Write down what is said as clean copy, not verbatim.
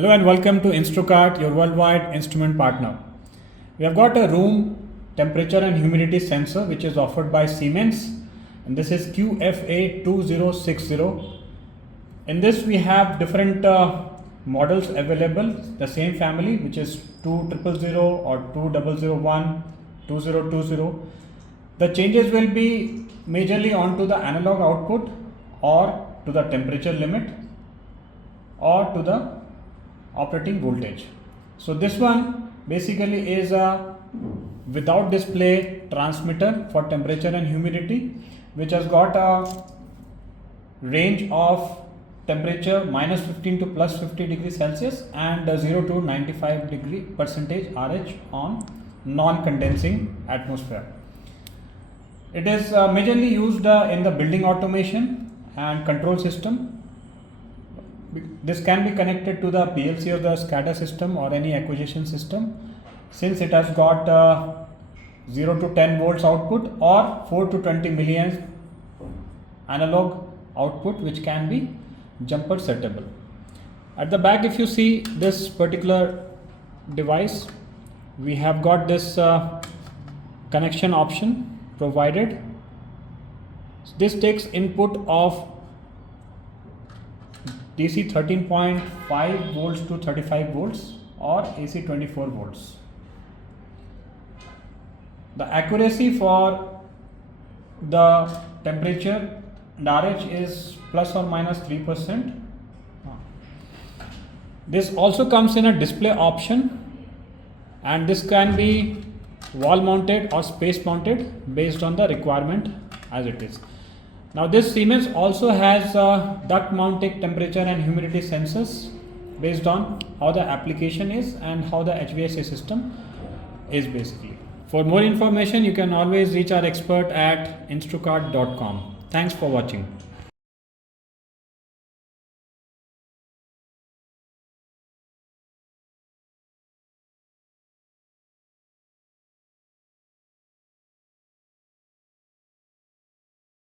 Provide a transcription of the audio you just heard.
Hello and welcome to Instrukart, your worldwide instrument partner. We have got a room temperature and humidity sensor which is offered by Siemens, and this is QFA2060. In this we have different models available, the same family, which is 2000 or 2001, 2020. The changes will be majorly onto the analog output or to the temperature limit or to the operating voltage. So this one basically is a without display transmitter for temperature and humidity, which has got a range of temperature -15 to +50 degrees Celsius and 0 to 95% RH on non-condensing atmosphere. It is majorly used in the building automation and control system. This can be connected to the PLC or the SCADA system or any acquisition system, since it has got 0 to 10 volts output or 4 to 20 milliamps analog output, which can be jumper settable. At the back, if you see this particular device, we have got this connection option provided. This takes input of DC 13.5 volts to 35 volts or AC 24 volts. The accuracy for the temperature and RH is plus or minus 3%. This also comes in a display option, and this can be wall mounted or space mounted based on the requirement as it is. Now this Siemens also has duct mounted temperature and humidity sensors based on how the application is and how the HVAC system is basically. For more information, you can always reach our expert at instrukart.com. Thanks for watching.